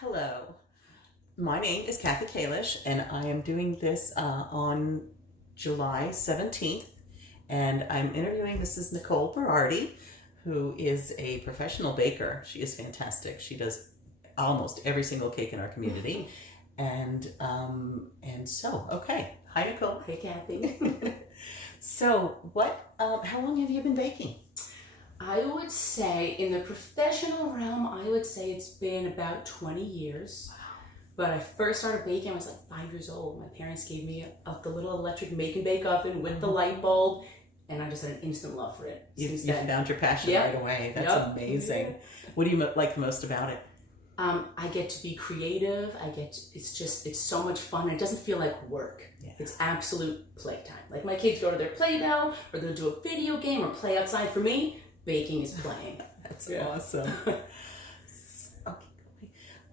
Hello, my name is Kathy Kalish, and I am doing this on July 17th. And I'm interviewing Mrs. Nicole Berardi, who is a professional baker. She is fantastic. She does almost every single cake in our community. Okay. Hi, Nicole. Hey, Kathy. How long have you been baking? I would say in the professional realm, I would say it's been about 20 years. Wow. But I first started baking, I was like 5 years old. My parents gave me the little electric make and bake oven with the light bulb, and I just had an instant love for it. You found your passion right away. That's amazing. Yeah. What do you like most about it? I get to be creative. It's so much fun. It doesn't feel like work. Yeah. It's absolute playtime. Like my kids go to their Play-Doh, or they'll do a video game or play outside. For me, baking is playing. That's awesome.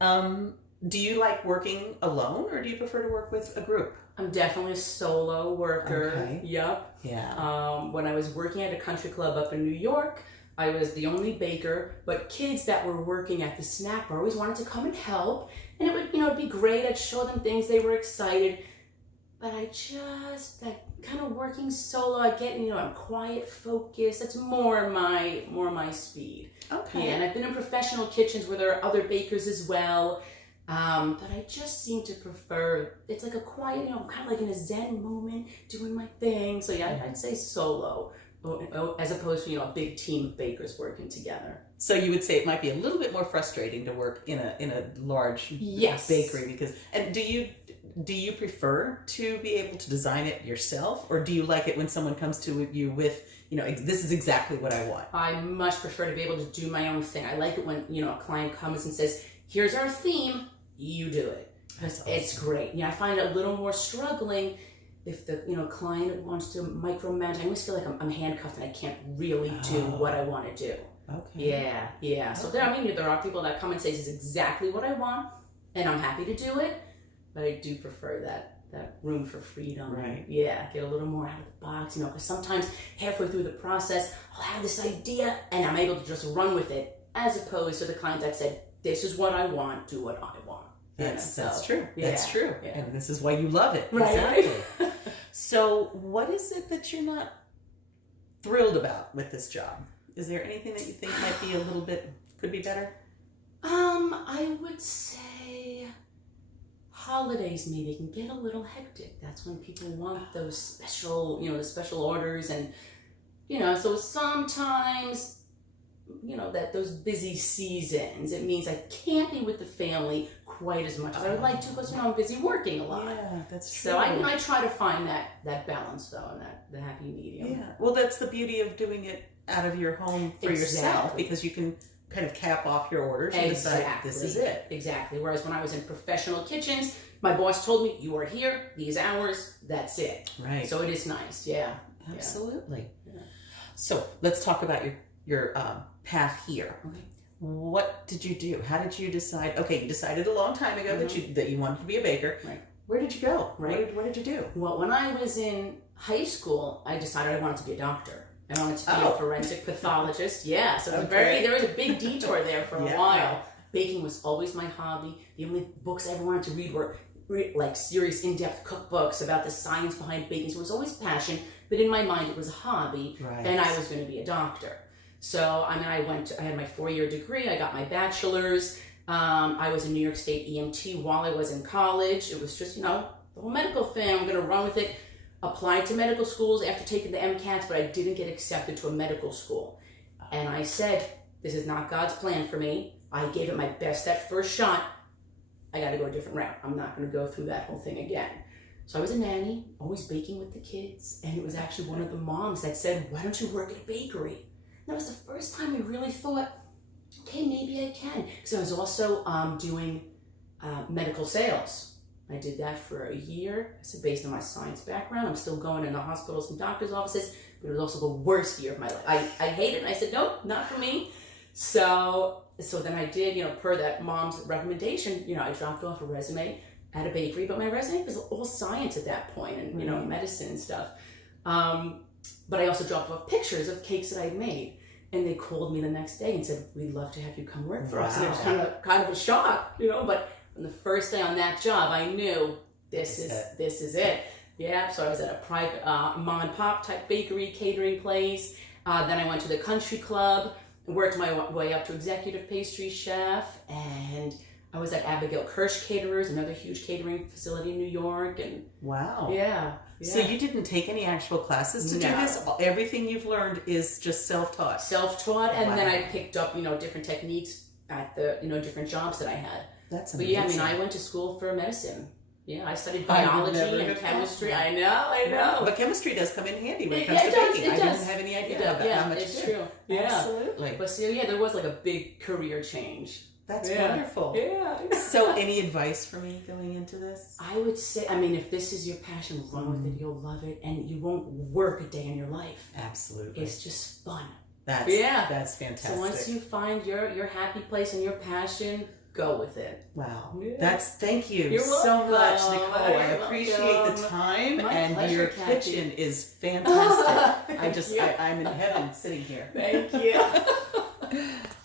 Okay. Do you like working alone, or do you prefer to work with a group? I'm definitely a solo worker. Okay. Yep. Yeah. When I was working at a country club up in New York, I was the only baker, but kids that were working at the snack bar always wanted to come and help, and it would, it'd be great. I'd show them things, they were excited, but that kind of working solo, I get, I'm quiet, focused. That's more my speed. Okay. Yeah, and I've been in professional kitchens where there are other bakers as well. But I just seem to prefer, it's like a quiet, kind of like in a Zen moment, doing my thing. So yeah, I'd say solo, as opposed to, a big team of bakers working together. So you would say it might be a little bit more frustrating to work in a large bakery and do you prefer to be able to design it yourself, or do you like it when someone comes to you with, this is exactly what I want? I much prefer to be able to do my own thing. I like it when, a client comes and says, here's our theme, you do it. Awesome. It's great. I find it a little more struggling if the client wants to micromanage. I always feel like I'm handcuffed and I can't really do what I want to do. Okay. Yeah. So there are people that come and say, this is exactly what I want, and I'm happy to do it, but I do prefer that room for freedom. Right. Yeah, get a little more out of the box, because sometimes halfway through the process, I'll have this idea and I'm able to just run with it, as opposed to the client that said, this is what I want, do what I want. That's true. Yeah, that's true. Yeah. And this is why you love it. Right. Exactly. So what is it that you're not thrilled about with this job? Is there anything that you think might be could be better? I would say holidays maybe can get a little hectic. That's when people want those special, the special orders, and, so sometimes, that those busy seasons, it means I can't be with the family quite as much as I would like to, because, I'm busy working a lot. Yeah, that's true. So I try to find that balance, though, and the happy medium. Yeah, well, that's the beauty of doing it out of your home for yourself, because you can kind of cap off your orders and decide this is it. Exactly. Whereas when I was in professional kitchens, my boss told me, you are here, these hours, that's it. Right. So it is nice. Yeah. Absolutely. Yeah. So let's talk about your path here. Okay. What did you do? How did you decide? Okay, you decided a long time ago that you wanted to be a baker. Right. Where did you go? Right. What did you do? Well, when I was in high school, I decided I wanted to be a doctor. I wanted to be a forensic pathologist. Yeah, so there was a big detour there for a while. Baking was always my hobby. The only books I ever wanted to read were like serious, in-depth cookbooks about the science behind baking. So it was always passion, but in my mind it was a hobby, and I was going to be a doctor. So, I had my 4-year degree, I got my bachelor's. I was in New York State EMT while I was in college. It was just, the whole medical thing, I'm going to run with it. Applied to medical schools after taking the MCATs, but I didn't get accepted to a medical school. And I said, this is not God's plan for me. I gave it my best that first shot. I got to go a different route. I'm not going to go through that whole thing again. So I was a nanny, always baking with the kids. And it was actually one of the moms that said, why don't you work at a bakery? And that was the first time I really thought, okay, maybe I can. Because I was also doing medical sales. I did that for a year. So based on my science background, I'm still going into hospitals and doctors' offices, but it was also the worst year of my life. I hated it, and I said, nope, not for me. So then I did, per that mom's recommendation, I dropped off a resume at a bakery, but my resume was all science at that point, and, medicine and stuff. But I also dropped off pictures of cakes that I'd made. And they called me the next day and said, we'd love to have you come work for us. And it was Wow. kind of a shock, but from the first day on that job, I knew this is it. Yeah, so I was at a private mom and pop type bakery catering place. Then I went to the country club, worked my way up to executive pastry chef, and I was at Abigail Kirsch Caterers, another huge catering facility in New York. And wow. yeah. So you didn't take any actual classes to do this? Everything you've learned is just self-taught? Self-taught, and then I picked up, different techniques at the, different jobs that I had. That's amazing. But yeah, I went to school for medicine. Yeah, I studied biology and chemistry. I know. But chemistry does come in handy when it comes to baking. I didn't have any idea about how much it's it true. did. Absolutely. But so there was like a big career change. That's wonderful. Yeah. So any advice for me going into this? I would say, if this is your passion, run with it. You'll love it, and you won't work a day in your life. Absolutely. It's just fun. That's fantastic. So once you find your happy place and your passion, go with it. Wow. Yeah. Thank you You're so much, welcome. Nicole. I appreciate the time, My and pleasure, your Kathy. kitchen is fantastic. Thank you. I'm in heaven sitting here. Thank you.